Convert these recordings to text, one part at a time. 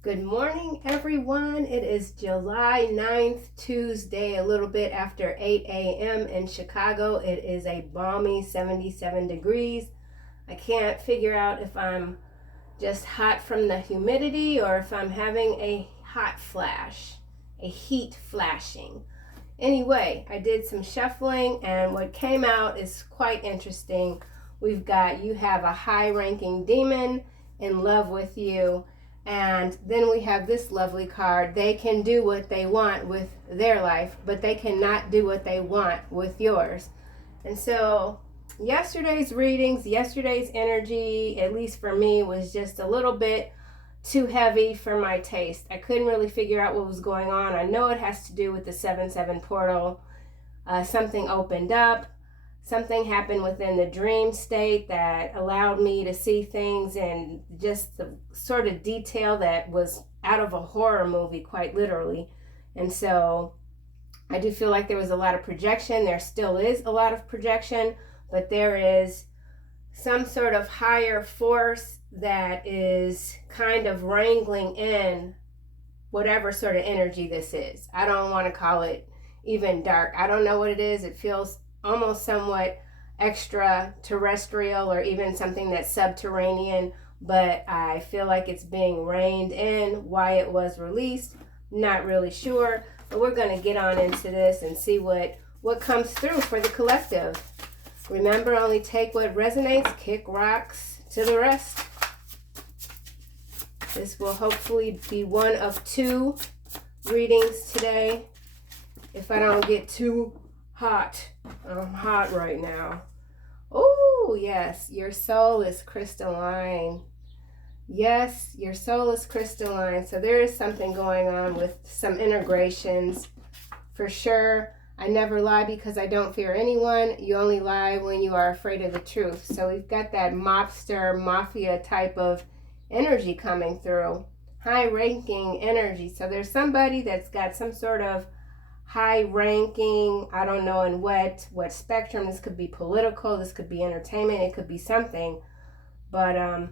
Good morning, everyone. It is July 9th, Tuesday, a little bit after 8 a.m. in Chicago. It is a balmy 77 degrees. I can't figure out if I'm just hot from the humidity or if I'm having a hot flash, a heat flashing. Anyway, I did some shuffling and what came out is quite interesting. We've got you have a high-ranking demon in love with you. And then we have this lovely card. They can do what they want with their life, but they cannot do what they want with yours. And so yesterday's readings, yesterday's energy, at least for me, was just a little bit too heavy for my taste. I couldn't really figure out what was going on. I know it has to do with the 7-7 portal. Something opened up. Something happened within the dream state that allowed me to see things in just the sort of detail that was out of a horror movie, quite literally. And so I do feel like there was a lot of projection. There still is a lot of projection, but there is some sort of higher force that is kind of wrangling in whatever sort of energy this is. I don't want to call it even dark. I don't know what it is. It feels almost somewhat extraterrestrial or even something that's subterranean, but I feel like it's being reined in. Why it was released, not really sure, but we're going to get on into this and see what comes through for the collective. Remember, only take what resonates, kick rocks to the rest. This will hopefully be one of 2 readings today if I don't get too hot. I'm hot right now. Oh, yes, your soul is crystalline. Yes, your soul is crystalline. So there is something going on with some integrations for sure. I never lie because I don't fear anyone. You only lie when you are afraid of the truth. So we've got that mobster, mafia type of energy coming through. High-ranking energy. So there's somebody that's got some sort of high ranking, I don't know in what spectrum. This could be political, this could be entertainment, it could be something, but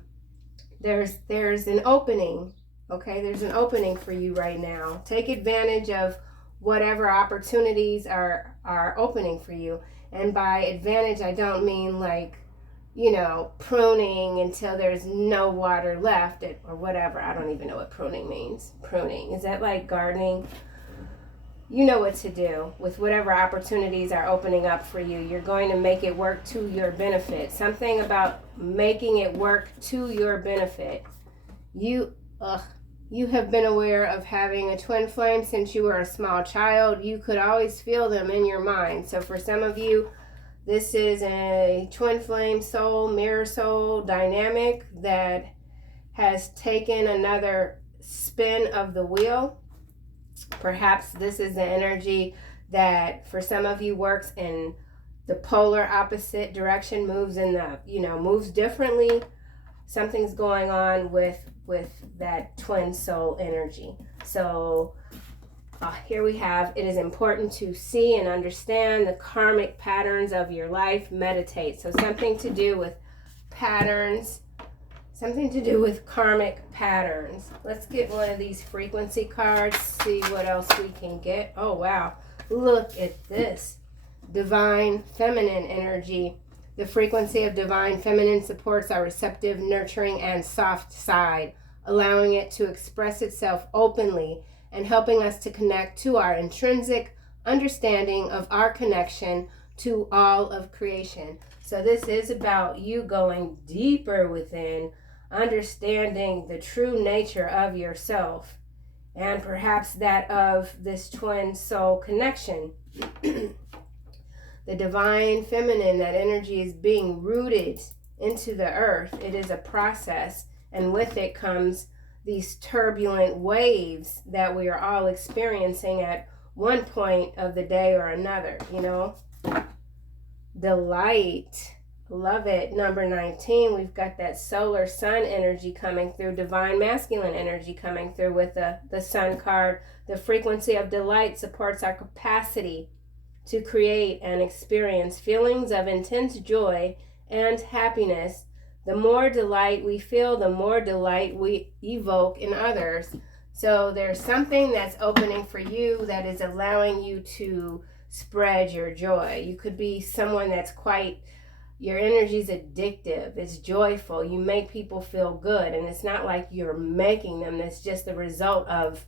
there's an opening. Okay, there's an opening for you right now. Take advantage of whatever opportunities are opening for you. And by advantage, I don't mean like, pruning until there's no water left or whatever. I don't even know what pruning means. Pruning, is that like gardening? You know what to do with whatever opportunities are opening up for you. You're going to make it work to your benefit. Something about making it work to your benefit. You have been aware of having a twin flame since you were a small child. You could always feel them in your mind. So for some of you, this is a twin flame soul, mirror soul dynamic that has taken another spin of the wheel. Perhaps this is the energy that for some of you works in the polar opposite direction, moves in the, moves differently. Something's going on with that twin soul energy. So here we have, it is important to see and understand the karmic patterns of your life. Meditate. So something to do with patterns. Something to do with karmic patterns. Let's get one of these frequency cards, see what else we can get. Oh, wow. Look at this. Divine feminine energy. The frequency of divine feminine supports our receptive, nurturing, and soft side, allowing it to express itself openly and helping us to connect to our intrinsic understanding of our connection to all of creation. So this is about you going deeper within, understanding the true nature of yourself and perhaps that of this twin soul connection. The divine feminine, that energy is being rooted into the earth. It is a process, and with it comes these turbulent waves that we are all experiencing at one point of the day or another, The light. Love it. Number 19, we've got that solar sun energy coming through, divine masculine energy coming through with the sun card. The frequency of delight supports our capacity to create and experience feelings of intense joy and happiness The more delight we feel, the more delight we evoke in others. So there's something that's opening for you that is allowing you to spread your joy. You could be someone that's quite, your energy is addictive, it's joyful, you make people feel good, and it's not like you're making them, it's just the result of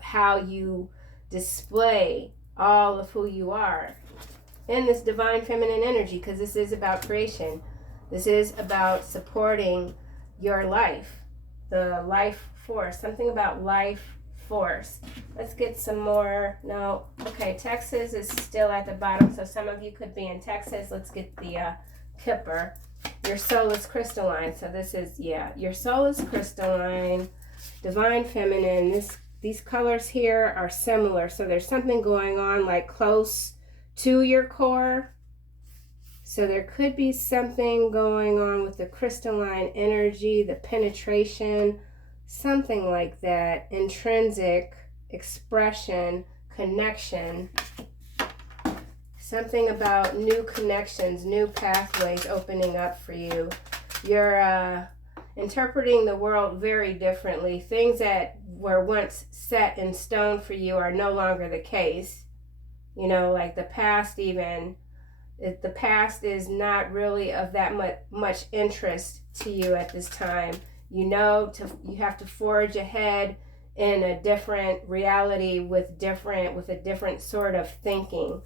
how you display all of who you are in this divine feminine energy, because this is about creation. This is about supporting your life, the life force, something about life force. Let's get some more. No, okay, Texas is still at the bottom, so some of you could be in Texas. Let's get the Kipper. Your soul is crystalline. So this is, yeah, your soul is crystalline, divine feminine. These colors here are similar, so there's something going on like close to your core. So there could be something going on with the crystalline energy, the penetration, something like that, intrinsic expression, connection, something about new connections, new pathways opening up for you. You're interpreting the world very differently. Things that were once set in stone for you are no longer the case. You know, like the past even. The past is not really of that much interest to you at this time. You know, you have to forge ahead in a different reality with a different sort of thinking.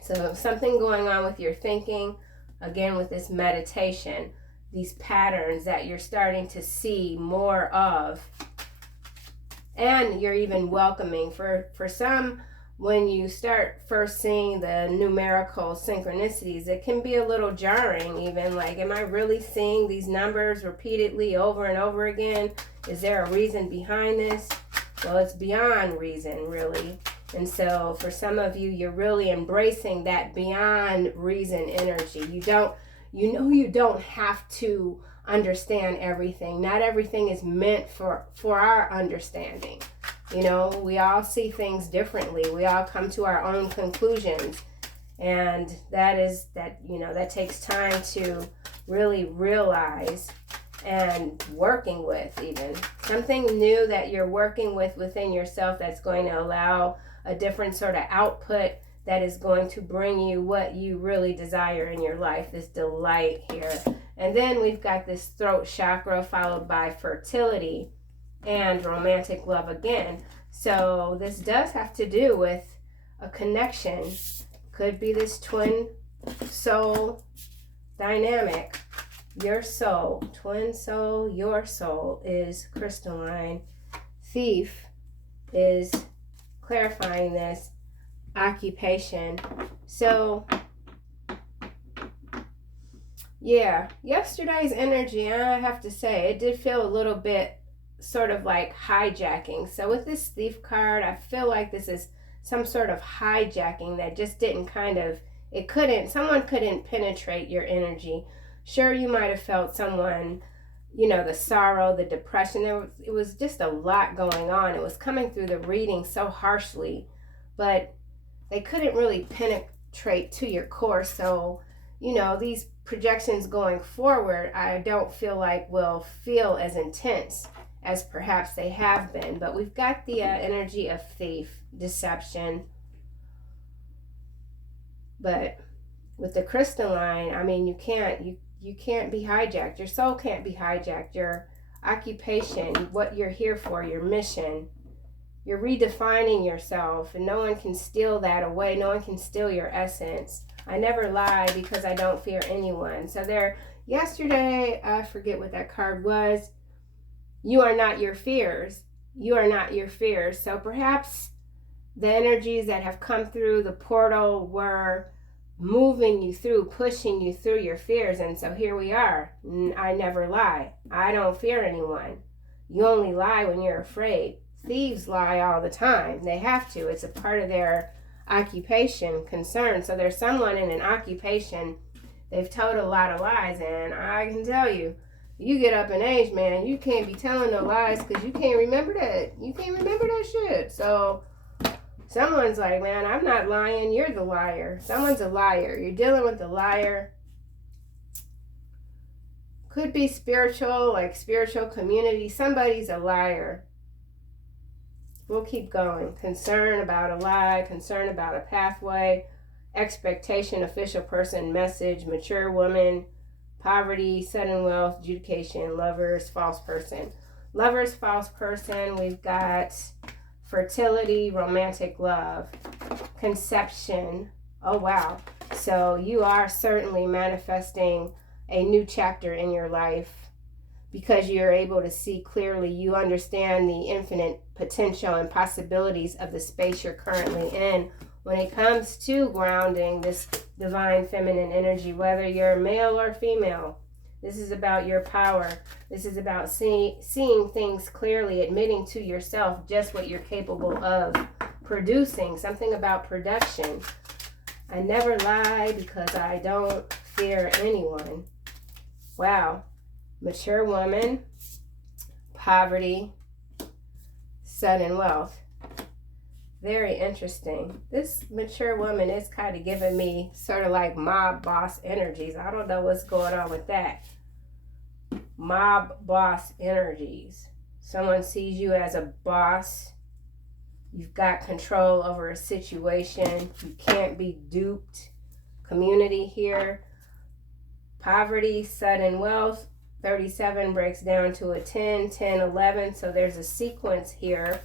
So something going on with your thinking, again with this meditation, these patterns that you're starting to see more of, and you're even welcoming. For some, when you start first seeing the numerical synchronicities, it can be a little jarring even, like, am I really seeing these numbers repeatedly over and over again? Is there a reason behind this? Well, it's beyond reason, really. And so for some of you, you're really embracing that beyond reason energy. You don't have to understand everything. Not everything is meant for our understanding. You know, we all see things differently. We all come to our own conclusions. And that takes time to really realize and working with even. Something new that you're working with within yourself that's going to allow a different sort of output that is going to bring you what you really desire in your life, this delight here. And then we've got this throat chakra followed by fertility and romantic love again. So this does have to do with a connection. Could be this twin soul dynamic. Your soul, twin soul, your soul is crystalline. Thief is clarifying this occupation. So yeah, yesterday's energy, I have to say, it did feel a little bit sort of like hijacking. So with this thief card, I feel like this is some sort of hijacking that just didn't someone couldn't penetrate your energy. Sure, you might have felt someone, the sorrow, the depression. It was just a lot going on. It was coming through the reading so harshly, but they couldn't really penetrate to your core. So, these projections going forward, I don't feel like will feel as intense as perhaps they have been. But we've got the energy of thief, deception. But with the crystalline, I mean, you can't be hijacked. Your soul can't be hijacked. Your occupation, what you're here for, your mission, you're redefining yourself, and no one can steal that away. No one can steal your essence. I never lie because I don't fear anyone. So yesterday, I forget what that card was. You are not your fears. You are not your fears. So perhaps the energies that have come through the portal were moving you through, pushing you through your fears. And so here we are. I never lie. I don't fear anyone. You only lie when you're afraid. Thieves lie all the time. They have to. It's a part of their occupation concern. So there's someone in an occupation, they've told a lot of lies, and I can tell you, you get up in age, man, you can't be telling no lies because you can't remember that. You can't remember that shit. So someone's like, man, I'm not lying. You're the liar. Someone's a liar. You're dealing with the liar. Could be spiritual, like spiritual community. Somebody's a liar. We'll keep going. Concern about a lie, concern about a pathway, expectation, official person, message, mature woman, poverty, sudden wealth, adjudication, lovers, false person. Lovers, false person, we've got fertility, romantic love, conception. Oh, wow. So you are certainly manifesting a new chapter in your life because you're able to see clearly. You understand the infinite potential and possibilities of the space you're currently in when it comes to grounding this divine feminine energy, whether you're male or female. This is about your power. This is about seeing things clearly, admitting to yourself just what you're capable of producing. Something about production. I never lie because I don't fear anyone. Wow. Mature woman, poverty, sudden wealth. Very interesting. This mature woman is kind of giving me sort of like mob boss energies. I don't know what's going on with that. Mob boss energies. Someone sees you as a boss. You've got control over a situation. You can't be duped. Community here. Poverty, sudden wealth. 37 breaks down to a 10, 10, 11. So there's a sequence here.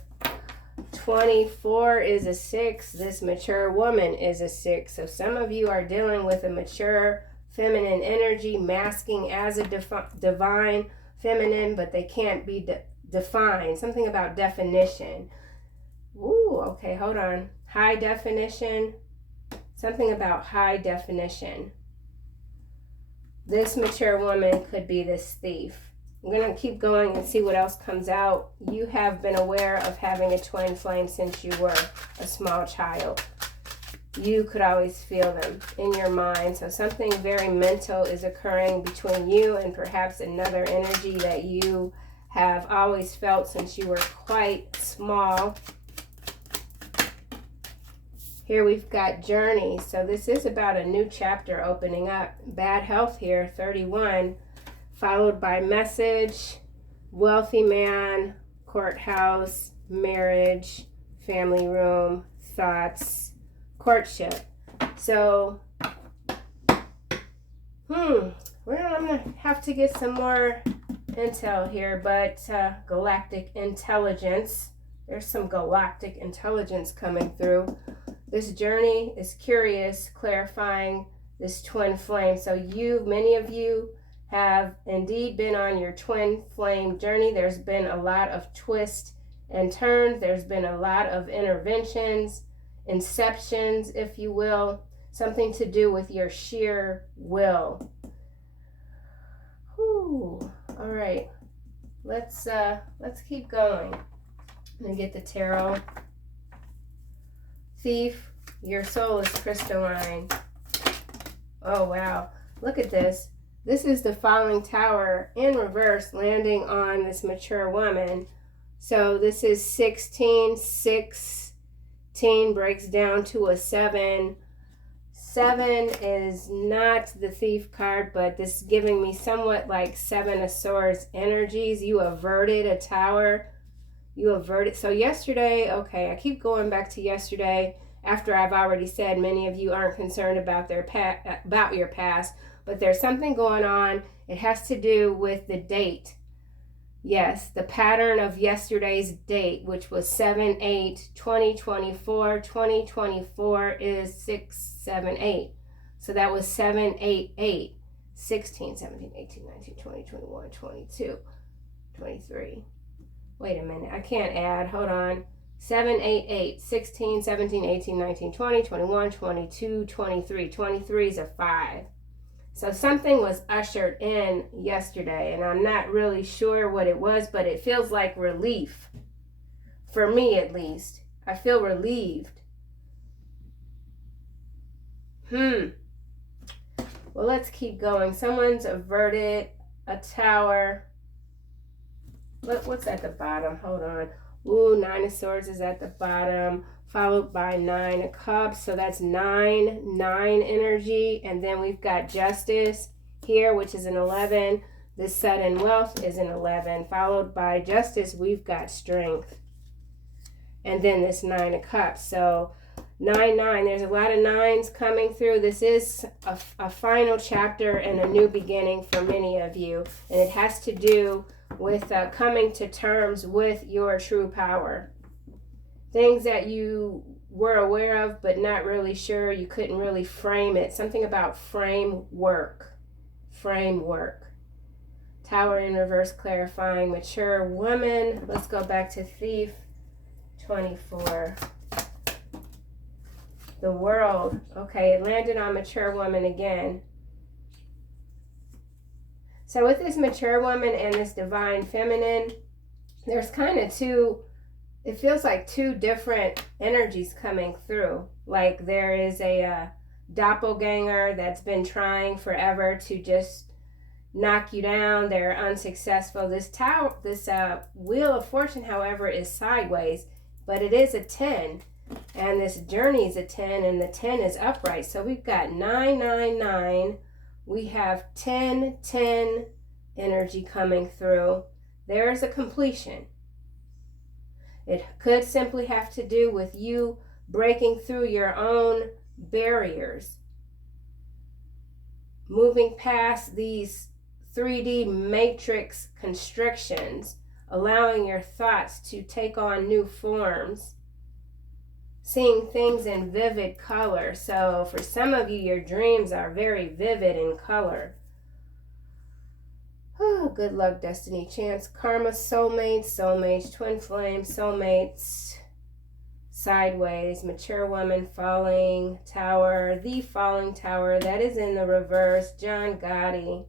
24 is a 6. This mature woman is a 6. So some of you are dealing with a mature feminine energy masking as a divine feminine, but they can't be defined. Something about definition. Ooh, okay, hold on. High definition. Something about high definition. This mature woman could be this thief. I'm going to keep going and see what else comes out. You have been aware of having a twin flame since you were a small child. You could always feel them in your mind. So something very mental is occurring between you and perhaps another energy that you have always felt since you were quite small. Here we've got journey. So this is about a new chapter opening up. Bad health here, 31. Followed by message, wealthy man, courthouse, marriage, family room, thoughts, courtship. So, I'm going to have to get some more intel here, but galactic intelligence. There's some galactic intelligence coming through. This journey is curious, clarifying this twin flame. So many of you have indeed been on your twin flame journey. There's been a lot of twists and turns. There's been a lot of interventions, inceptions, if you will, something to do with your sheer will. Whew. All right, let's keep going. I'm gonna get the tarot. Thief, your soul is crystalline. Oh wow, look at this. This is the falling tower in reverse, landing on this mature woman. So this is 16. 16 breaks down to a 7. 7 is not the thief card, but this is giving me somewhat like 7 of Swords energies. You averted a tower. You averted. So yesterday, okay, I keep going back to yesterday after I've already said many of you aren't concerned about about your past. But there's something going on. It has to do with the date. Yes, the pattern of yesterday's date, which was 7/8/2024. 2024 is 6/7/8. So that was 7/8/8. 16, 17, 18, 19, 20, 21, 22, 23. Wait a minute. I can't add. Hold on. 7/8/8. 16, 17, 18, 19, 20, 21, 22, 23. 23 is a 5. So something was ushered in yesterday, and I'm not really sure what it was, but it feels like relief. For me, at least. I feel relieved. Well, let's keep going. Someone's averted a tower. What's at the bottom? Hold on. Ooh, 9 of Swords is at the bottom, followed by 9 of Cups. So that's 9 energy. And then we've got Justice here, which is an 11. This sudden wealth is an 11, followed by justice, we've got strength. And then this 9 of cups. So 9, 9, there's a lot of 9s coming through. This is a final chapter and a new beginning for many of you. And it has to do with coming to terms with your true power. Things that you were aware of but not really sure, you couldn't really frame it. Something about framework. Framework. Tower in reverse, clarifying. Mature woman. Let's go back to Thief. 24. The World. Okay, it landed on mature woman again. So with this mature woman and this divine feminine, there's kind of two, it feels like two different energies coming through. Like there is a doppelganger that's been trying forever to just knock you down. They're unsuccessful. This tower, this wheel of fortune, however, is sideways, but it is a 10, and this journey is a 10, and the 10 is upright. So we've got 9, 9, 9. We have 10, 10 energy coming through. There's a completion. It could simply have to do with you breaking through your own barriers, moving past these 3D matrix constrictions, allowing your thoughts to take on new forms, seeing things in vivid color. So for some of you, your dreams are very vivid in color. Oh, good luck, destiny, chance, karma, soulmates, soulmates, twin flames, soulmates, sideways, mature woman, falling tower, the falling tower, that is in the reverse, John Gotti.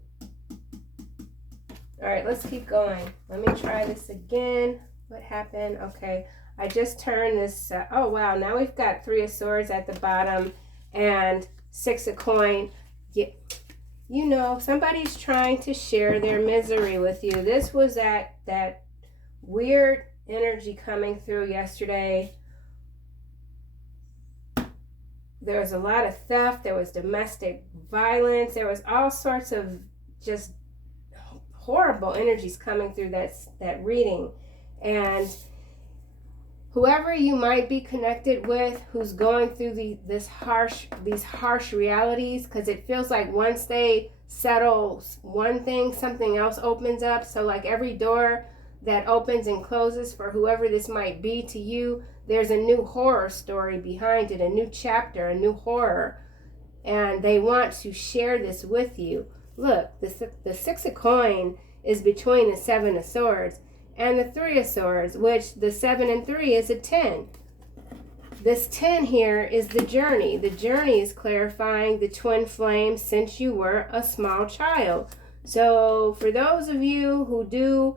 All right, let's keep going. Let me try this again. What happened? Okay, I just turned this. Oh, wow. Now we've got 3 of swords at the bottom and 6 of coin. Yeah, you know, somebody's trying to share their misery with you. This was that weird energy coming through yesterday. There was a lot of theft. There was domestic violence. There was all sorts of just horrible energies coming through that reading. And whoever you might be connected with who's going through these harsh realities, because it feels like once they settle one thing, something else opens up. So like every door that opens and closes for whoever this might be to you, there's a new horror story behind it, a new chapter, a new horror. And they want to share this with you. Look, the 6 of coin is between the 7 of swords and the 3 of swords, which the 7 and 3 is a 10. This 10 here is the journey. The journey is clarifying the twin flame since you were a small child. So for those of you who do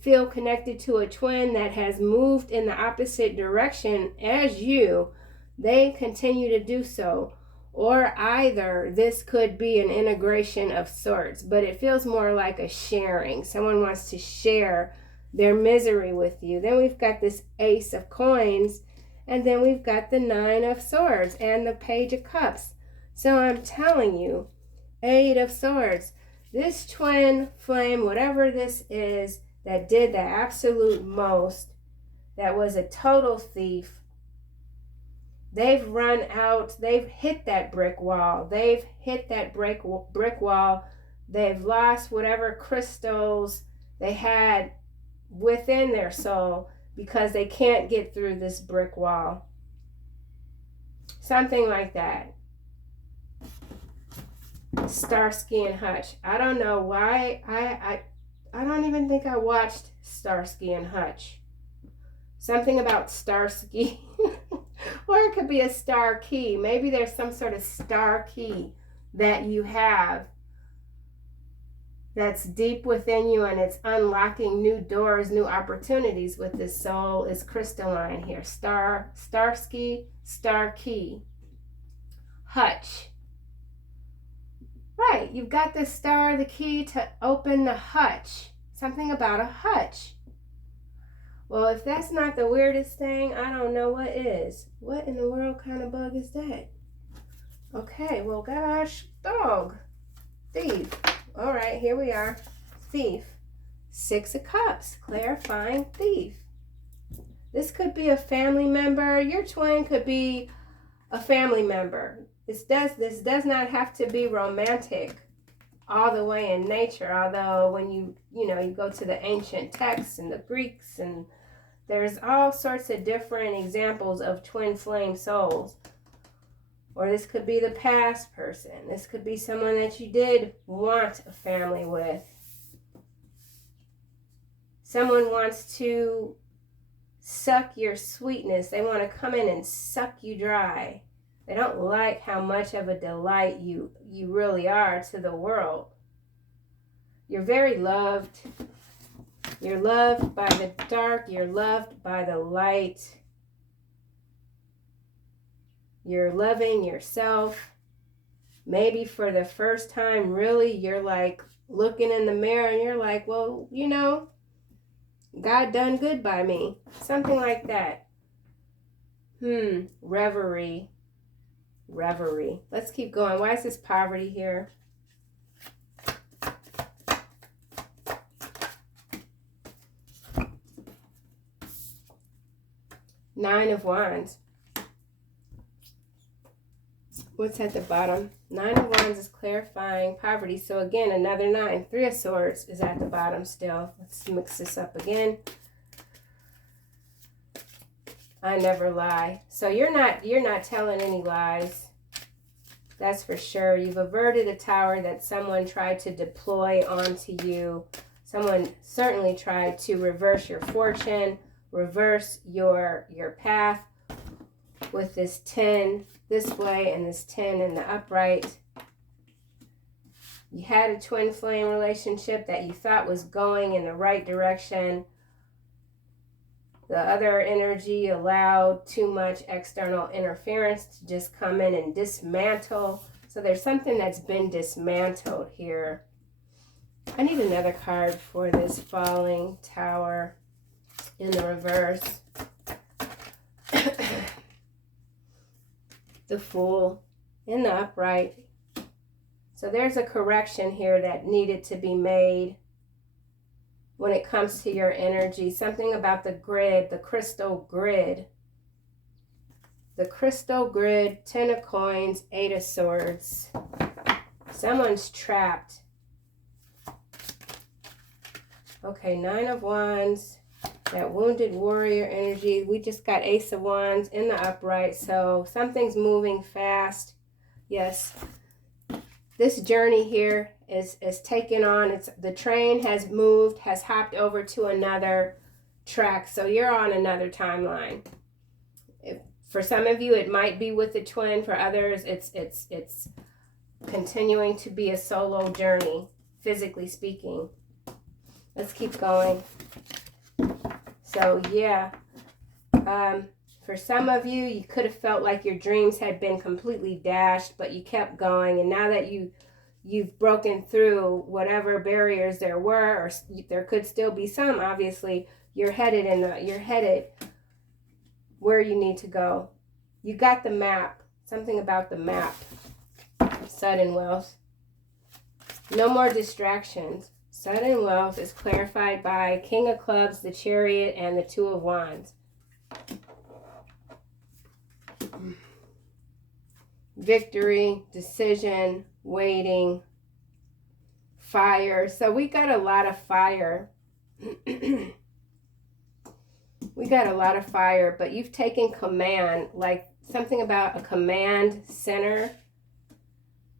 feel connected to a twin that has moved in the opposite direction as you, they continue to do so. Or either this could be an integration of sorts, but it feels more like a sharing. Someone wants to share their misery with you. Then we've got this Ace of Coins, and then we've got the 9 of Swords and the Page of Cups. So I'm telling you, 8 of Swords, this twin flame, whatever this is, that did the absolute most, that was a total thief. They've run out. They've hit that brick wall. They've hit that brick wall. They've lost whatever crystals they had within their soul because they can't get through this brick wall. Something like that. Starsky and Hutch. I don't know why. I don't even think I watched Starsky and Hutch. Something about Starsky. Or it could be a star key. Maybe there's some sort of star key that you have that's deep within you, and it's unlocking new doors, new opportunities with this soul is crystalline here. Starsky, star key. Hutch. Right, you've got the star, the key to open the hutch. Something about a hutch. Well, if that's not the weirdest thing, I don't know what is. What in the world kind of bug is that? Okay, well, gosh, dog, thief. All right, here we are. thief. Six of Cups, clarifying thief. This could be a family member. Your twin could be a family member. This does not have to be romantic all the way in nature, although when you go to the ancient texts and the Greeks, and there's all sorts of different examples of twin flame souls. Or this could be the past person. This could be someone that you did want a family with. Someone wants to suck your sweetness. They want to come in and suck you dry. They don't like how much of a delight you really are to the world. You're very loved. You're loved by the dark. You're loved by the light. You're loving yourself. Maybe for the first time, really, you're like looking in the mirror and you're like, well, God done good by me. Something like that. Reverie. Let's keep going. Why is this poverty here? Nine of Wands. What's at the bottom? Nine of Wands is clarifying poverty. So again, another 9. 3 of Swords is at the bottom still. Let's mix this up again. I never lie. So you're not telling any lies. That's for sure. You've averted a tower that someone tried to deploy onto you. Someone certainly tried to reverse your fortune, reverse your path with this 10 this way and this 10 in the upright. You had a twin flame relationship that you thought was going in the right direction. The other energy allowed too much external interference to just come in and dismantle. So there's something that's been dismantled here. I need another card for this falling tower in the reverse. The Fool in the upright. So there's a correction here that needed to be made when it comes to your energy. Something about the grid, the crystal grid. The crystal grid, 10 of Coins, 8 of Swords. Someone's trapped. Okay, 9 of Wands. That wounded warrior energy. We just got Ace of Wands in the upright. So something's moving fast. Yes. This journey here is taken on. The train has moved, has hopped over to another track. So you're on another timeline. For some of you, it might be with the twin. For others, it's continuing to be a solo journey, physically speaking. Let's keep going. So yeah, for some of you, you could have felt like your dreams had been completely dashed, but you kept going. And now that you've broken through whatever barriers there were, or there could still be some, obviously, you're headed where you need to go. You got the map. Something about the map. Sudden wealth. No more distractions. Sudden wealth is clarified by King of Clubs, the Chariot, and the 2 of Wands. Victory, decision, waiting, fire. So we got a lot of fire. We got a lot of fire, but you've taken command, like something about a command center.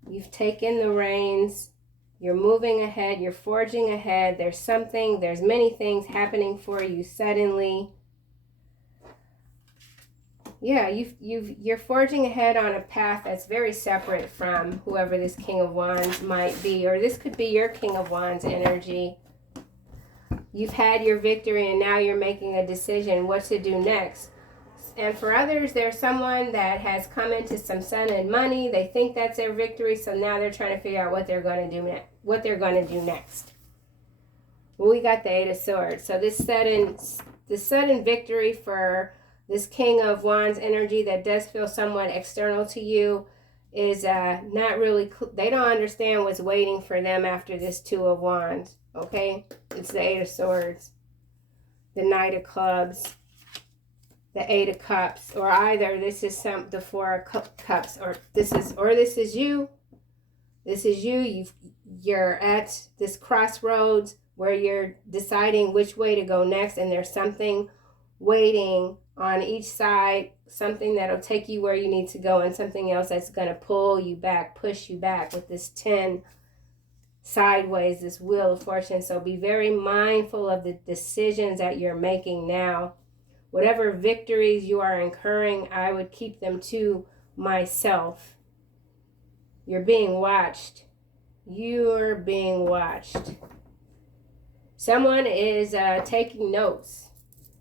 You've taken the reins. You're moving ahead. You're forging ahead. There's many things happening for you suddenly. Yeah, you're forging ahead on a path that's very separate from whoever this King of Wands might be, or this could be your King of Wands energy. You've had your victory and now you're making a decision what to do next. And for others, there's someone that has come into some sudden money. They think that's their victory, so now they're trying to figure out what they're going to do next. Well, we got the 8 of Swords. So this sudden victory for this King of Wands energy that does feel somewhat external to you is not really, they don't understand what's waiting for them after this 2 of Wands. Okay? It's the Eight of Swords, the Knight of Clubs, the Eight of Cups, or either this is the Four of Cups, or this is you. This is you. You're at this crossroads where you're deciding which way to go next, and there's something waiting on each side, something that'll take you where you need to go, and something else that's going to pull you back, push you back with this 10 sideways, this Wheel of Fortune. So be very mindful of the decisions that you're making now. Whatever victories you are incurring, I would keep them to myself. You're being watched. You're being watched. Someone is taking notes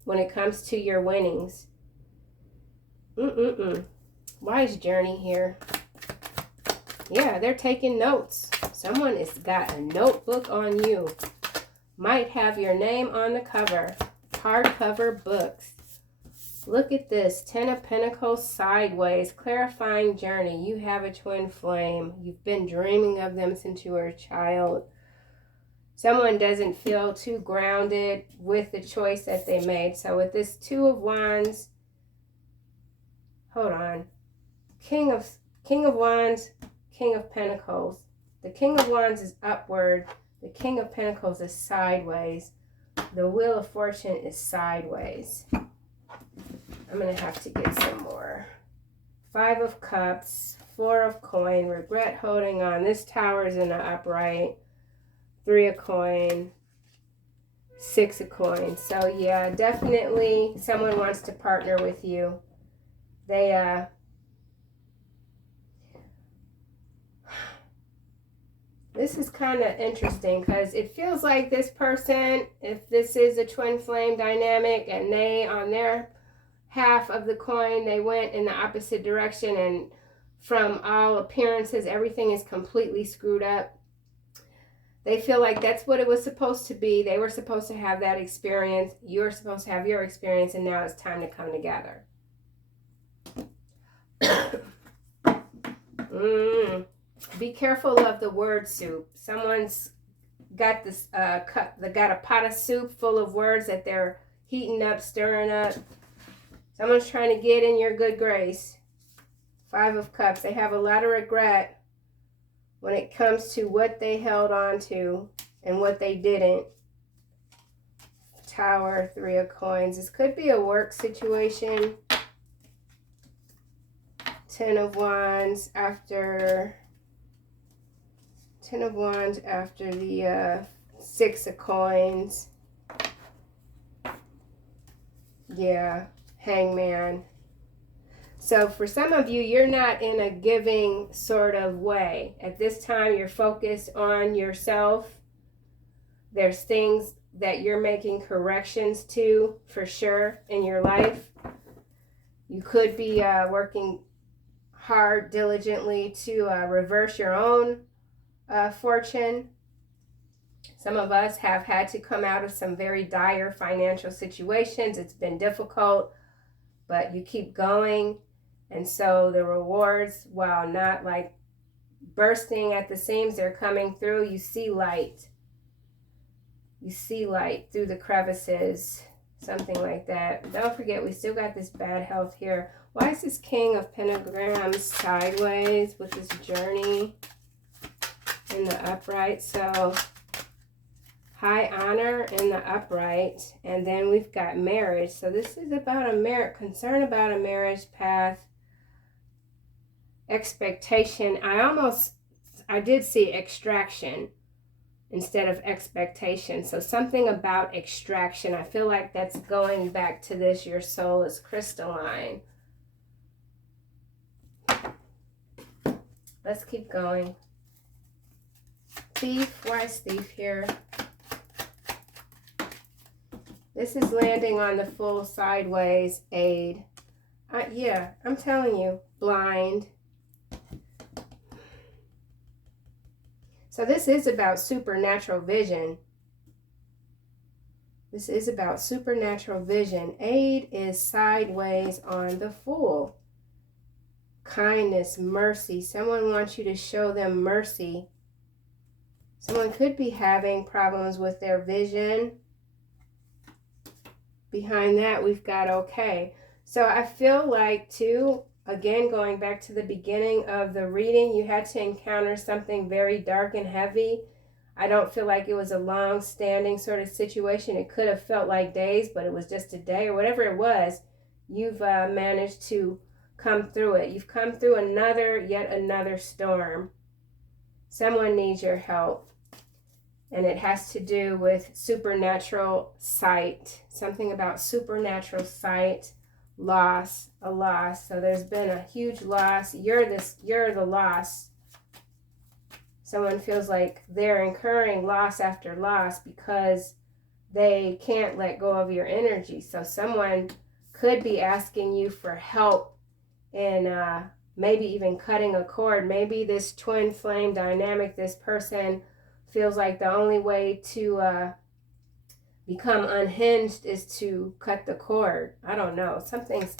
when it comes to your winnings. Wise journey here. Yeah, they're taking notes. Someone has got a notebook on you. Might have your name on the cover. Hardcover books. Look at this. 10 of Pentacles sideways. Clarifying journey. You have a twin flame. You've been dreaming of them since you were a child. Someone doesn't feel too grounded with the choice that they made. So with this Two of Wands, hold on. King of Wands, King of Pentacles. The King of Wands is upward. The King of Pentacles is sideways. The Wheel of Fortune is sideways. I'm going to have to get some more. Five of Cups, Four of Coin, regret holding on. This Tower is in the upright. Three of Coin, Six of Coin. So yeah, definitely someone wants to partner with you. They, this is kind of interesting because it feels like this person, if this is a twin flame dynamic and they, on their half of the coin, they went in the opposite direction, and from all appearances, everything is completely screwed up. They feel like that's what it was supposed to be. They were supposed to have that experience. You're supposed to have your experience, and now it's time to come together. Be careful of the word soup. Someone's got this they got a pot of soup full of words that they're heating up, stirring up. Someone's trying to get in your good grace. Five of Cups. They have a lot of regret when it comes to what they held on to and what they didn't. Tower, Three of Coins. This could be a work situation. 10 of Wands after the Six of Coins. Yeah, Hangman. So for some of you, you're not in a giving sort of way. At this time, you're focused on yourself. There's things that you're making corrections to, for sure, in your life. You could be working hard, diligently to reverse your own fortune. Some of us have had to come out of some very dire financial situations. It's been difficult, but you keep going. And so the rewards, while not like bursting at the seams, they're coming through. You see light. You see light through the crevices, something like that. Don't forget, we still got this bad health here. Why is this King of Pentagrams sideways with this journey in the upright? So high honor in the upright, and then we've got marriage. So this is about a concern about a marriage path. Expectation. I did see extraction instead of expectation. So something about extraction. I feel like that's going back to this, your soul is crystalline. Let's keep going. Thief. Why is Thief here? This is landing on the full sideways aid. Yeah, I'm telling you. Blind. So this is about supernatural vision. This is about supernatural vision. Aid is sideways on the Fool. Kindness, mercy. Someone wants you to show them mercy. Someone could be having problems with their vision. Behind that, we've got okay. So I feel like, too, again, going back to the beginning of the reading, you had to encounter something very dark and heavy. I don't feel like it was a long-standing sort of situation. It could have felt like days, but it was just a day or whatever it was. You've managed to come through it. You've come through yet another storm. Someone needs your help. And it has to do with supernatural sight. Something about supernatural sight, loss, a loss. So there's been a huge loss. You're the loss. Someone feels like they're incurring loss after loss because they can't let go of your energy. So someone could be asking you for help in maybe even cutting a cord. Maybe this twin flame dynamic, this person feels like the only way to become unhinged is to cut the cord. I don't know. Something's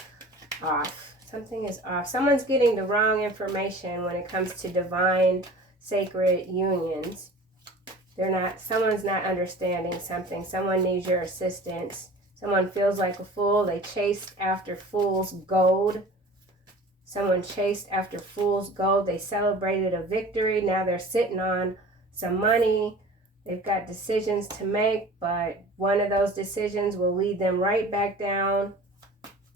off. Something is off. Someone's getting the wrong information when it comes to divine, sacred unions. Someone's not understanding something. Someone needs your assistance. Someone feels like a fool. They chased after fool's gold. Someone chased after fool's gold. They celebrated a victory. Now they're sitting on some money. They've got decisions to make, but one of those decisions will lead them right back down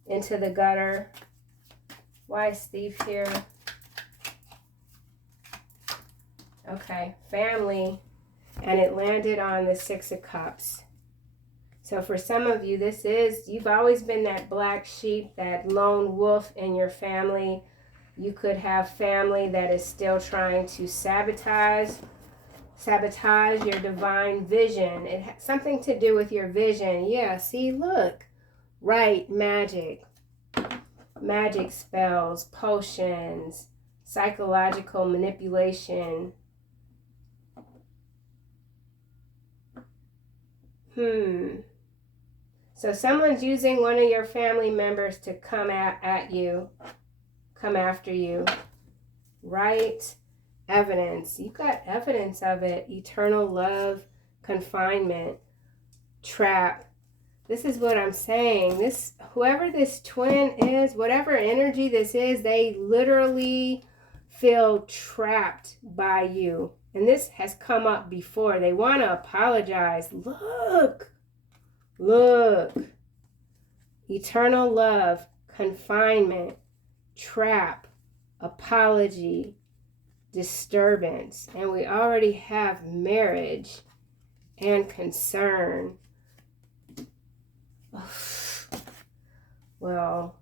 into the gutter. Why is Steve here? Okay, family, and it landed on the Six of Cups. So for some of you, you've always been that black sheep, that lone wolf in your family. You could have family that is still trying to sabotage your divine vision. It has something to do with your vision. Yeah, see, look. Right, magic spells, potions, psychological manipulation. So someone's using one of your family members to come at you, come after you. Right? Evidence. You got evidence of it. Eternal love, confinement, trap. This is what I'm saying. Whoever this twin is, whatever energy this is, they literally feel trapped by you. And this has come up before. They want to apologize. Look. Eternal love, confinement, trap, apology, disturbance. And we already have marriage and concern. Well,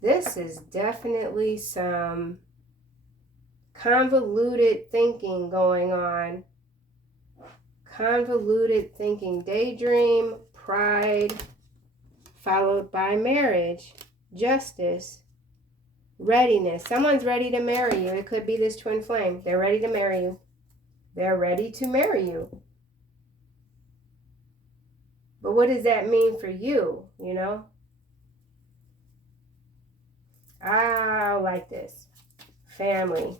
this is definitely some convoluted thinking going on. Convoluted thinking. Daydream, pride, followed by marriage, justice, readiness. Someone's ready to marry you. It could be this twin flame. They're ready to marry you. They're ready to marry you. But what does that mean for you, you know? I like this. Family.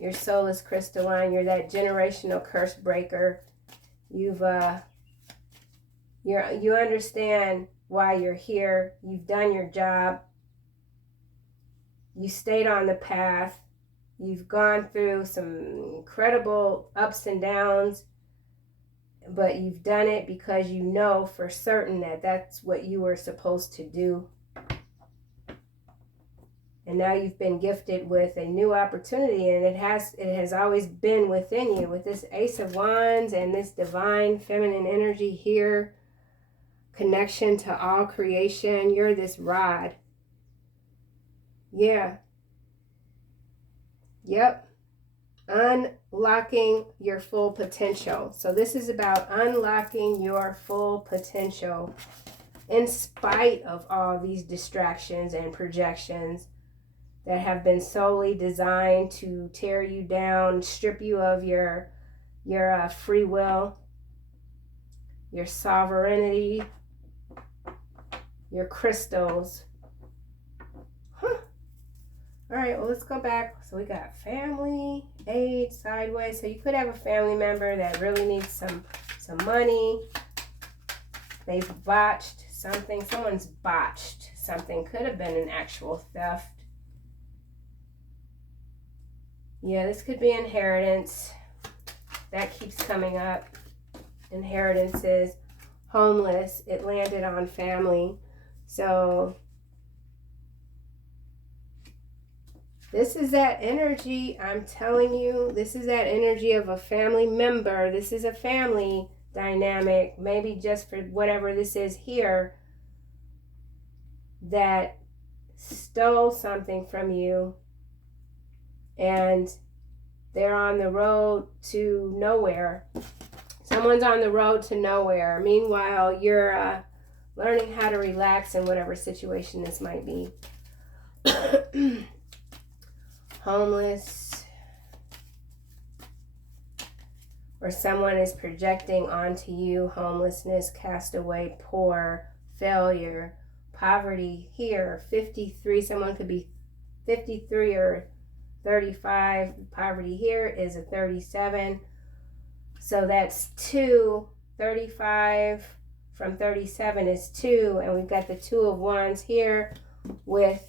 Your soul is crystalline. You're that generational curse breaker. You understand why you're here. You've done your job. You stayed on the path. You've gone through some incredible ups and downs, but you've done it because you know for certain that that's what you were supposed to do. And now you've been gifted with a new opportunity, and it has always been within you with this Ace of Wands and this divine feminine energy here. Connection to all creation. You're this rod. Yeah. Yep. Unlocking your full potential. So this is about unlocking your full potential in spite of all these distractions and projections that have been solely designed to tear you down, strip you of your free will, your sovereignty, your crystals. All right, well, let's go back. So we got family, aid, sideways. So you could have a family member that really needs some money. They've botched something. Someone's botched something. Could have been an actual theft. Yeah, this could be inheritance. That keeps coming up. Inheritances. Homeless. It landed on family. So this is that energy. I'm telling you, this is that energy of a family member. This is a family dynamic. Maybe just for whatever this is here, that stole something from you. And they're on the road to nowhere. Someone's on the road to nowhere. Meanwhile, you're learning how to relax in whatever situation this might be. Homeless. Or someone is projecting onto you homelessness, castaway, poor, failure, poverty here. 53. Someone could be 53 or 35. Poverty here is a 37. So that's 2. 35 from 37 is 2. And we've got the 2 of Wands here with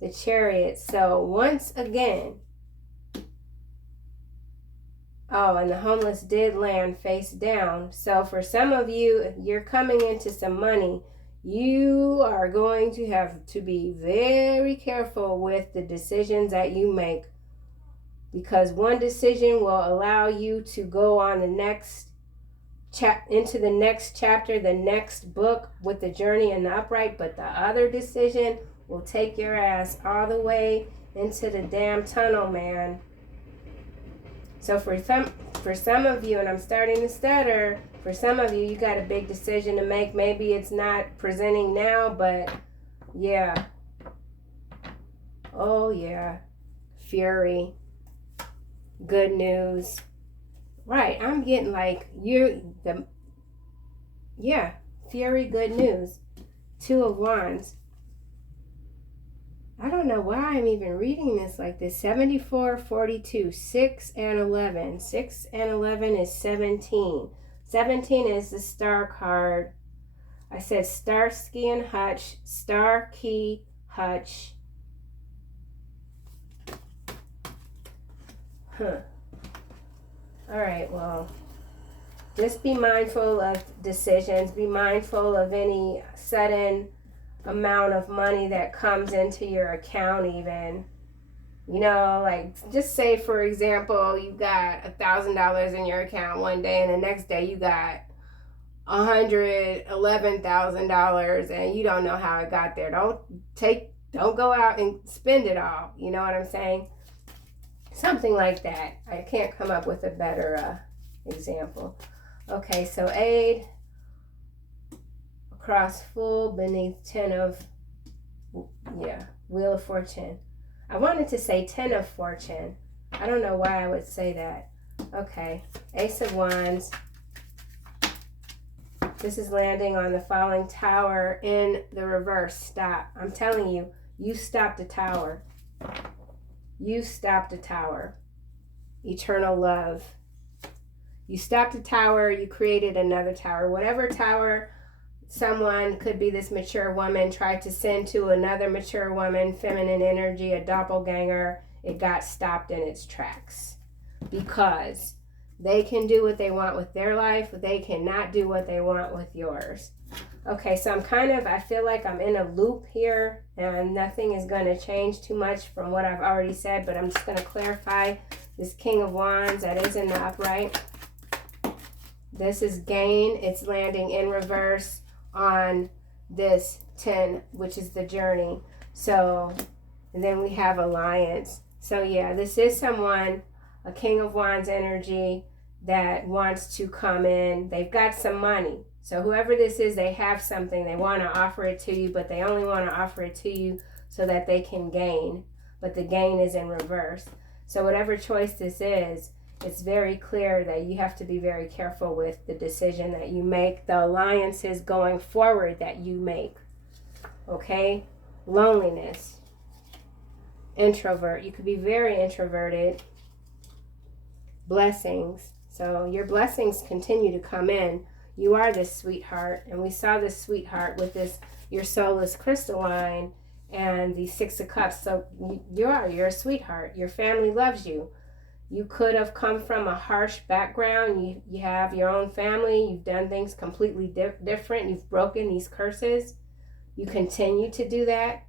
the Chariot. So once again, oh, and the homeless did land face down. So for some of you, you're coming into some money. You are going to have to be very careful with the decisions that you make, because one decision will allow you to go on the next into the next chapter, the next book with the journey and the upright, but the other decision will take your ass all the way into the damn tunnel, man. So for some of you, and I'm starting to stutter, for some of you, you got a big decision to make. Maybe it's not presenting now, but yeah. Oh yeah. Fury. Good news. Right, I'm getting like Fury, good news. 2 of Wands. I don't know why I'm even reading this like this. 74, 42, 6 and 11. 6 and 11 is 17. 17 is the star card. I said Starsky and Hutch, Star Key Hutch. All right, well, just be mindful of decisions. Be mindful of any sudden amount of money that comes into your account even. You know, like just say, for example, you got $1,000 in your account one day and the next day you got $111,000 and you don't know how it got there. Don't go out and spend it all. You know what I'm saying? Something like that. I can't come up with a better example. Okay, so aid, across full, beneath 10 of, Wheel of Fortune. I wanted to say 10 of Fortune. I don't know why I would say that. Okay, Ace of Wands. This is landing on the falling tower in the reverse. Stop. I'm telling you, you stopped a tower. You stopped a tower. Eternal love. You stopped a tower, you created another tower. Whatever tower someone, could be this mature woman, tried to send to another mature woman, feminine energy, a doppelganger, it got stopped in its tracks. Because they can do what they want with their life, but they cannot do what they want with yours. Okay, so I feel like I'm in a loop here and nothing is going to change too much from what I've already said, but I'm just going to clarify this King of Wands that is in the upright. This is gain. It's landing in reverse on this 10, which is the journey. So, and then we have alliance. So yeah, this is someone, a King of Wands energy that wants to come in. They've got some money. So whoever this is, they have something. They want to offer it to you, but they only want to offer it to you so that they can gain. But the gain is in reverse. So whatever choice this is, it's very clear that you have to be very careful with the decision that you make, the alliances going forward that you make. Okay? Loneliness. introvert. You could be very introverted. Blessings. So your blessings continue to come in. You are this sweetheart, and we saw this sweetheart with this, your soulless crystalline and the Six of Cups. So you're a sweetheart. Your family loves you. You could have come from a harsh background. You have your own family. You've done things completely different. You've broken these curses. You continue to do that.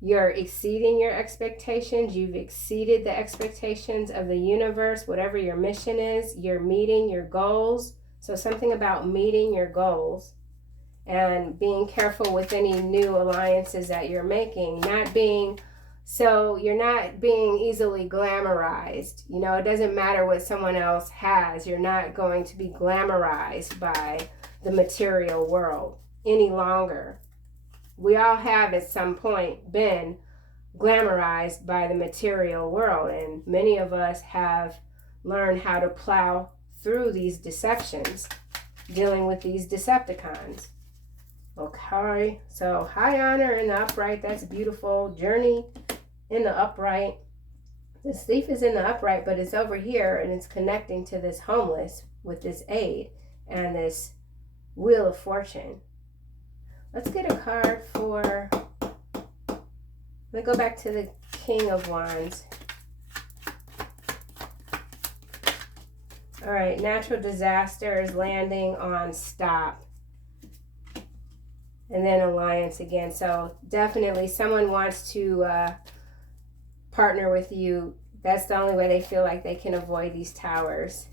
You're exceeding your expectations. You've exceeded the expectations of the universe, whatever your mission is. You're meeting your goals. So something about meeting your goals and being careful with any new alliances that you're making. You're not being easily glamorized. You know, it doesn't matter what someone else has. You're not going to be glamorized by the material world any longer. We all have at some point been glamorized by the material world, and many of us have learned how to plow through these deceptions, dealing with these Decepticons. Okay, so high honor in the upright, that's beautiful. Journey in the upright. This thief is in the upright, but it's over here and it's connecting to this homeless with this aid and this wheel of fortune. Let's get a card for, let's go back to the King of Wands. All right, natural disasters, landing on stop. And then alliance again. So definitely someone wants to partner with you. That's the only way they feel like they can avoid these towers.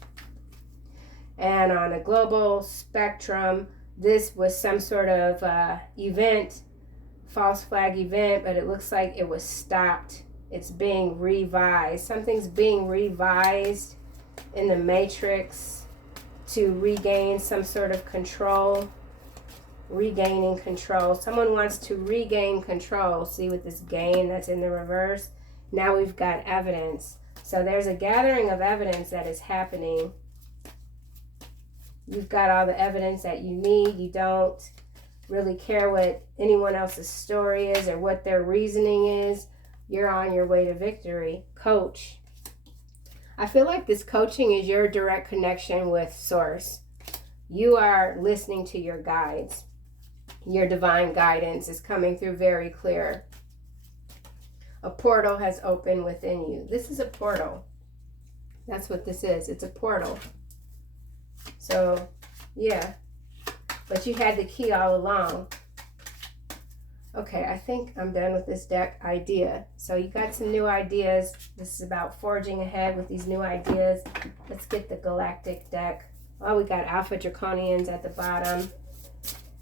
And on a global spectrum, this was some sort of event, false flag event, but it looks like it was stopped. It's being revised. Something's being revised in the matrix to regain some sort of control. Regaining control. Someone wants to regain control. See, with this gain that's in the reverse, now we've got evidence. So there's a gathering of evidence that is happening. You've got all the evidence that you need. You don't really care what anyone else's story is or what their reasoning is. You're on your way to victory. Coach. I feel like this coaching is your direct connection with Source. You are listening to your guides. Your divine guidance is coming through very clear. A portal has opened within you. This is a portal. That's what this is. It's a portal. So, yeah. But you had the key all along. Okay, I think I'm done with this deck idea. So you got some new ideas. This is about forging ahead with these new ideas. Let's get the galactic deck. Oh, we got Alpha Draconians at the bottom.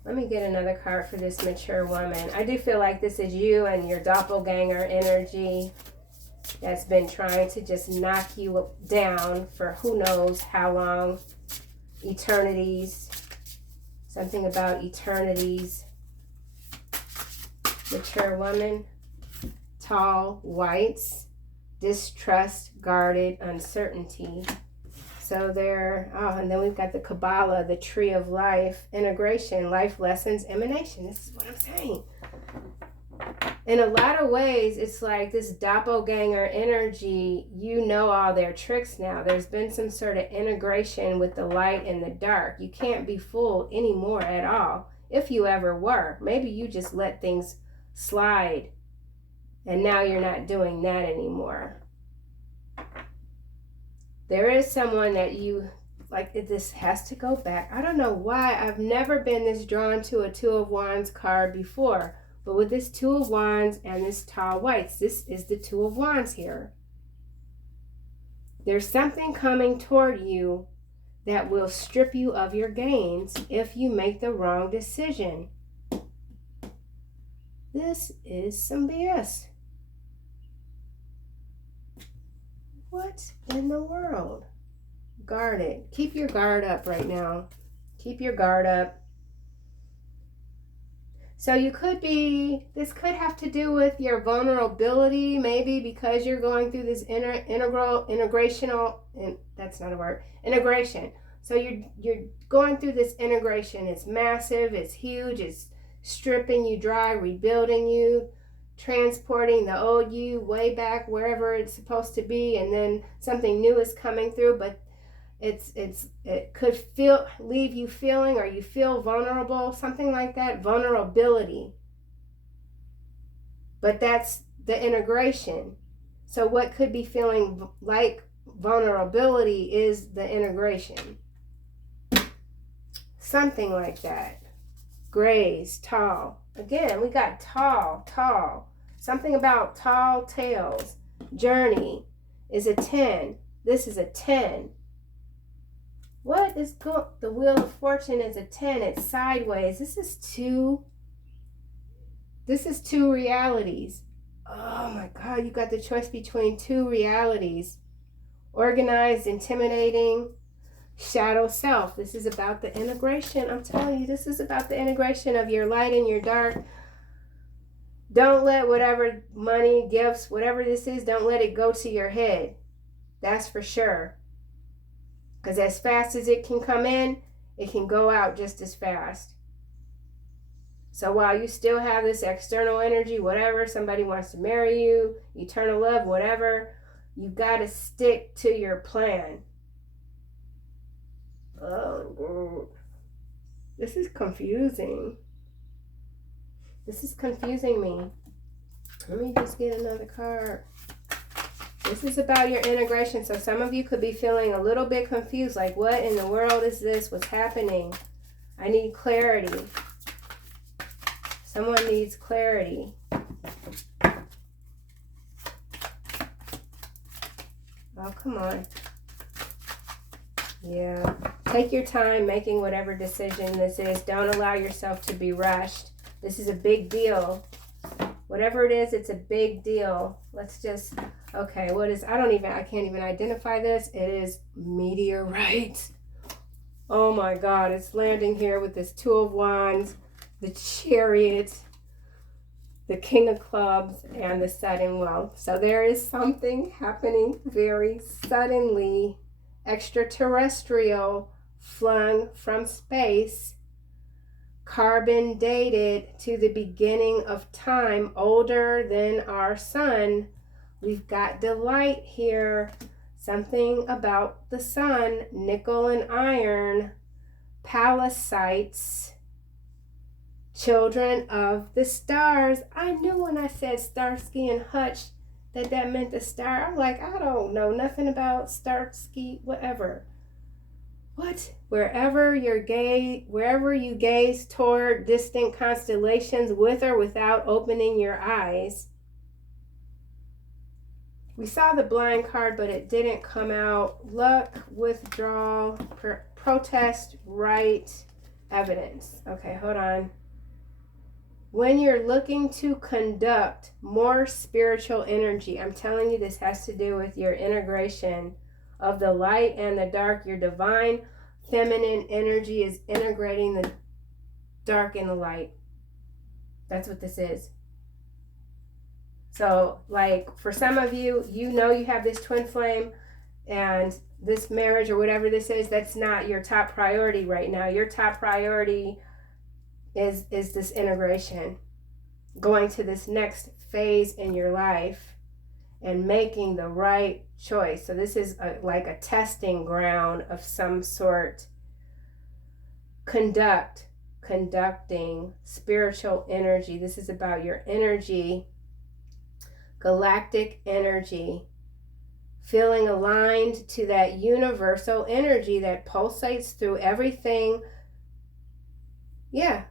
Let me get another card for this mature woman. I do feel like this is you and your doppelganger energy that's been trying to just knock you down for who knows how long. Eternities. Something about eternities. Mature woman. Tall whites. Distrust, guarded, uncertainty. So there, and then we've got the Kabbalah, the tree of life, integration, life lessons, emanation. This is what I'm saying. In a lot of ways, it's like this doppelganger energy, you know all their tricks now. There's been some sort of integration with the light and the dark. You can't be fooled anymore at all, if you ever were. Maybe you just let things slide, and now you're not doing that anymore. There is someone that you, like, this has to go back. I don't know why. I've never been this drawn to a Two of Wands card before. But with this Two of Wands and this tall whites, this is the Two of Wands here. There's something coming toward you that will strip you of your gains if you make the wrong decision. This is some BS. What in the world? Guard it. Keep your guard up right now. Keep your guard up. So you could be, this could have to do with your vulnerability, maybe because you're going through this integrational, and that's not a word, integration. So you're going through this integration. It's massive, it's huge, it's stripping you dry, rebuilding you. transporting the old you way back wherever it's supposed to be, and then something new is coming through, but it could leave you feeling, or you feel vulnerable, something like that, vulnerability. But that's the integration. So what could be feeling like vulnerability is the integration. Something like that. Grays, tall. Again, we got tall, tall. Something about tall tales. Journey is a 10. This is a 10. What is the Wheel of Fortune is a 10. It's sideways. This is two realities. Oh my God, you got the choice between two realities. Organized, intimidating, shadow self. This is about the integration. I'm telling you, this is about the integration of your light and your dark. Don't let whatever money, gifts, whatever this is, don't let it go to your head. That's for sure. Because as fast as it can come in, it can go out just as fast. So while you still have this external energy, whatever, somebody wants to marry you, eternal love, whatever, you got to stick to your plan. Oh, this is confusing. This is confusing me. Let me just get another card. This is about your integration. So some of you could be feeling a little bit confused. Like, what in the world is this? What's happening? I need clarity. Someone needs clarity. Oh, come on. Yeah. Take your time making whatever decision this is. Don't allow yourself to be rushed. This is a big deal. Whatever it is, it's a big deal. Let's just, okay, I can't even identify this. It is Meteorite. Oh my God, it's landing here with this Two of Wands, the Chariot, the King of Clubs, and the Sudden Wealth. So there is something happening very suddenly, extraterrestrial, flung from space, carbon dated to the beginning of time, older than our sun. We've got the light here, something about the sun, nickel and iron, palasites, children of the stars. I knew when I said Starsky and Hutch that meant the star. I'm like, I don't know nothing about Starsky, whatever. What? Wherever you gaze toward distant constellations, with or without opening your eyes. We saw the blind card, but it didn't come out. Luck, withdrawal, protest, right, evidence. Okay, hold on. When you're looking to conduct more spiritual energy, I'm telling you, this has to do with your integration of the light and the dark. Your divine feminine energy is integrating the dark and the light. That's what this is. So, like, for some of you, you know you have this twin flame, and this marriage or whatever this is, that's not your top priority right now. Your top priority is this integration, going to this next phase in your life and making the right choice. So this is like a testing ground of some sort. Conducting spiritual energy. This is about your energy, galactic energy, feeling aligned to that universal energy that pulsates through everything. Yeah.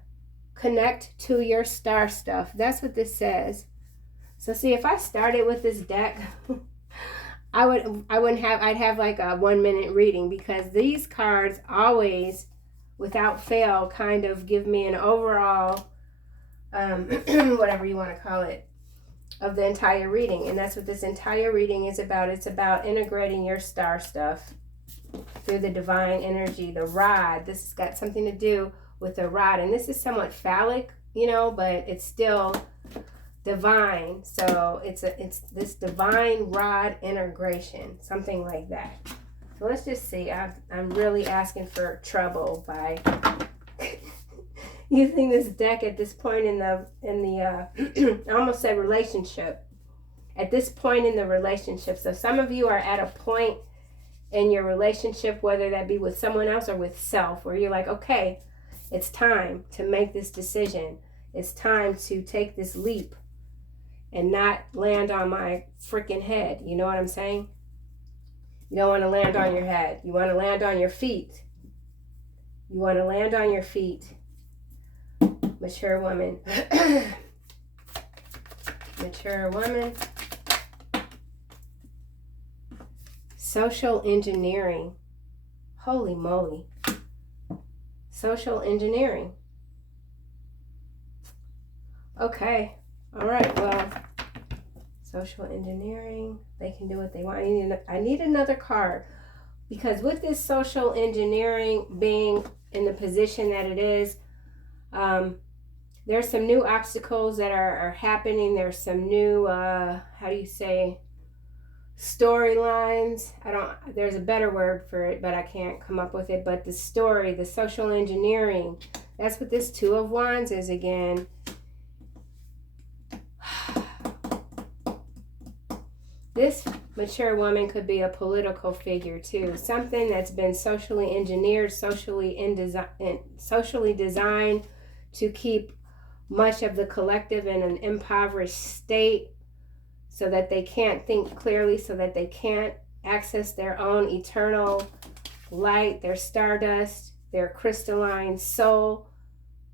Connect to your star stuff. That's what this says. So see, if I started with this deck, I'd have like a 1 minute reading, because these cards always, without fail, kind of give me an overall, whatever you want to call it, of the entire reading. And that's what this entire reading is about. It's about integrating your star stuff through the divine energy, the rod. This has got something to do with a rod, and this is somewhat phallic, but it's still divine. So it's this divine rod integration, something like that. So let's just see. I'm really asking for trouble by using this deck at this point in the I almost said relationship. At this point in the relationship. So some of you are at a point in your relationship, whether that be with someone else or with self, where you're like, okay, it's time to make this decision. It's time to take this leap and not land on my freaking head. You know what I'm saying? You don't want to land on your head. You want to land on your feet. You want to land on your feet. Mature woman. Mature woman. Social engineering. Holy moly. Social engineering. Okay. All right. Well, social engineering. They can do what they want. I need another card. Because with this social engineering being in the position that it is, there's some new obstacles that are happening. There's some new, how do you say, storylines. There's a better word for it, but I can't come up with it. But the story, the social engineering, that's what this Two of Wands is again. This mature woman could be a political figure too. Something that's been socially engineered, socially designed to keep much of the collective in an impoverished state so that they can't think clearly, so that they can't access their own eternal light, their stardust, their crystalline soul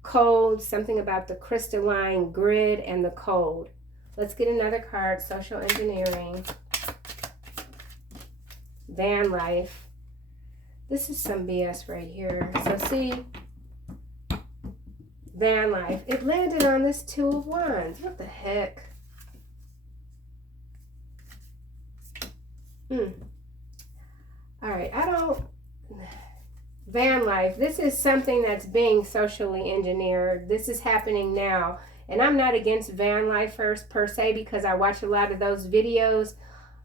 code, something about the crystalline grid and the code. Let's get another card, social engineering. Van life. This is some BS right here. So see, van life. It landed on this Two of Wands. What the heck? All right, van life. This is something that's being socially engineered. This is happening now. And I'm not against van lifers per se, because I watch a lot of those videos.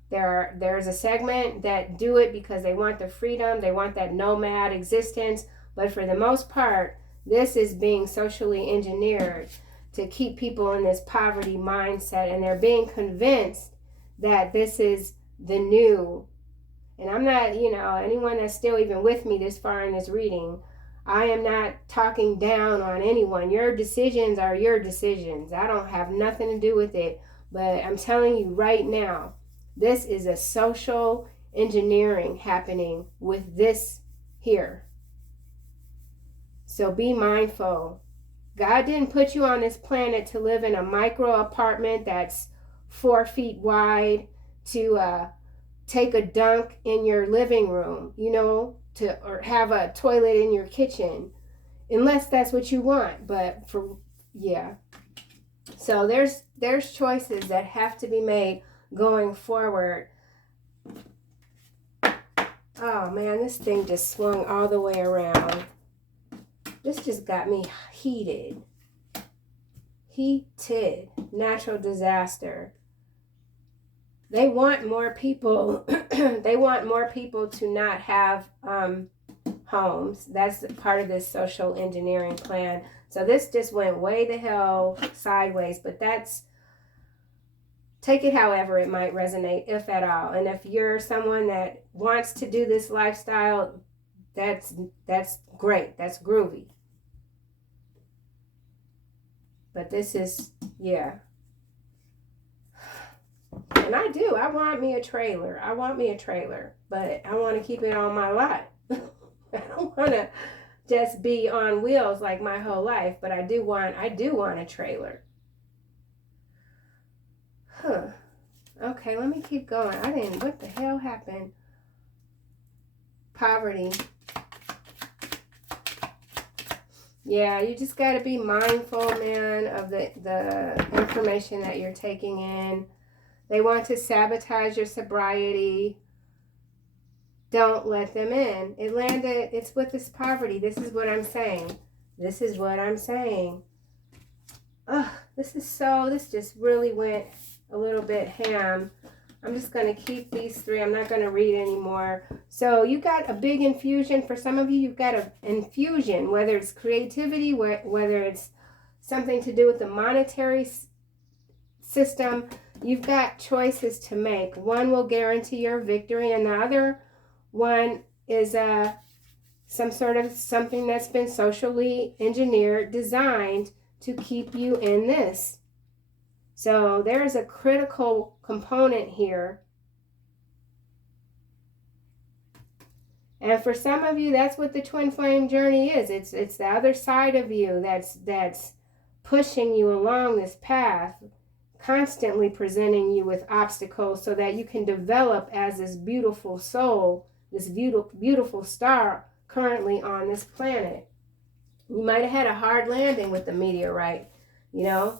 There's a segment that do it because they want the freedom, they want that nomad existence. But for the most part, this is being socially engineered to keep people in this poverty mindset. And they're being convinced that this is the new. And I'm not, anyone that's still even with me this far in this reading, I am not talking down on anyone. Your decisions are your decisions. I don't have nothing to do with it. But I'm telling you right now, this is a social engineering happening with this here. So be mindful. God didn't put you on this planet to live in a micro apartment that's 4 feet wide, to take a dunk in your living room, or have a toilet in your kitchen, unless that's what you want. But so there's choices that have to be made going forward. Oh man, this thing just swung all the way around. This just got me heated. Natural disaster. They want more people. They want more people to not have homes. That's part of this social engineering plan. So this just went way the hell sideways. But take it however it might resonate, if at all. And if you're someone that wants to do this lifestyle, that's great. That's groovy. But this is, yeah. And I want me a trailer. But I want to keep it on my lot. I don't want to just be on wheels like my whole life, but I do want a trailer. Okay, let me keep going. What the hell happened? Poverty. Yeah, you just got to be mindful, man, of the information that you're taking in. They want to sabotage your sobriety. Don't let them in. It's with this poverty. This is what I'm saying. Ugh, this just really went a little bit ham. I'm just going to keep these 3. I'm not going to read anymore. So you got a big infusion. For some of you, you've got an infusion, whether it's creativity, whether it's something to do with the monetary system. You've got choices to make. One will guarantee your victory, and the other one is some sort of something that's been socially engineered, designed to keep you in this. So there's a critical component here. And for some of you, that's what the twin flame journey is. It's the other side of you that's pushing you along this path, constantly presenting you with obstacles so that you can develop as this beautiful soul, this beautiful star currently on this planet. You might have had a hard landing with the meteorite, you know.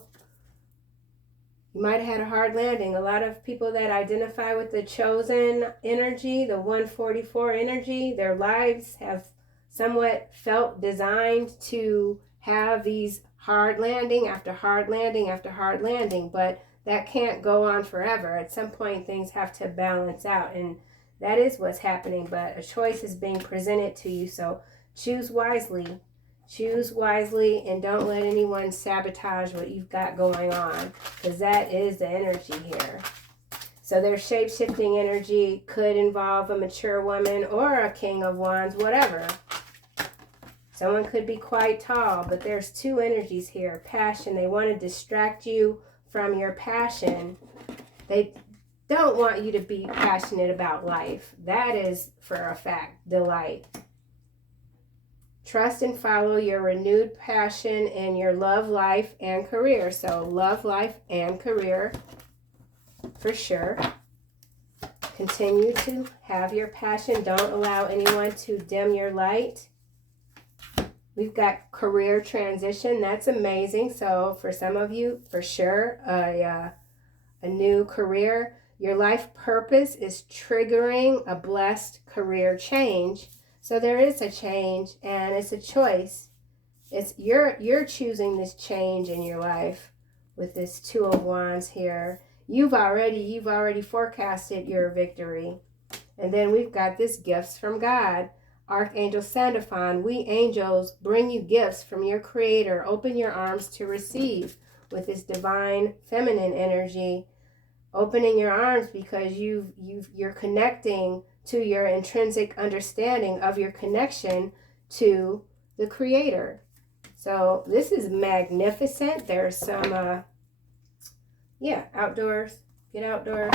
You might have had a hard landing. A lot of people that identify with the chosen energy, the 144 energy, their lives have somewhat felt designed to have these hard landing after hard landing after hard landing, but that can't go on forever. At some point, things have to balance out, and that is what's happening, but a choice is being presented to you, so choose wisely. Choose wisely and don't let anyone sabotage what you've got going on, because that is the energy here. So their shape-shifting energy could involve a mature woman or a king of wands, whatever. Someone could be quite tall, but there's 2 energies here. Passion, they want to distract you from your passion. They don't want you to be passionate about life. That is, for a fact, delight. Trust and follow your renewed passion in your love life and career. So love life and career, for sure. Continue to have your passion. Don't allow anyone to dim your light. We've got career transition. That's amazing. So for some of you, for sure, a new career. Your life purpose is triggering a blessed career change. So there is a change, and it's a choice. It's you're choosing this change in your life with this 2 of Wands here. You've already forecasted your victory. And then we've got this gifts from God. Archangel Sandalphon, we angels bring you gifts from your Creator. Open your arms to receive with this divine feminine energy. Opening your arms because you're connecting to your intrinsic understanding of your connection to the Creator. So this is magnificent. There's some, outdoors. Get outdoors.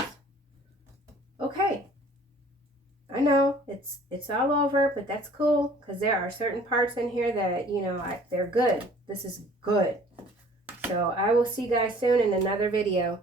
Okay. I know it's all over, but that's cool because there are certain parts in here that, they're good. This is good. So I will see you guys soon in another video.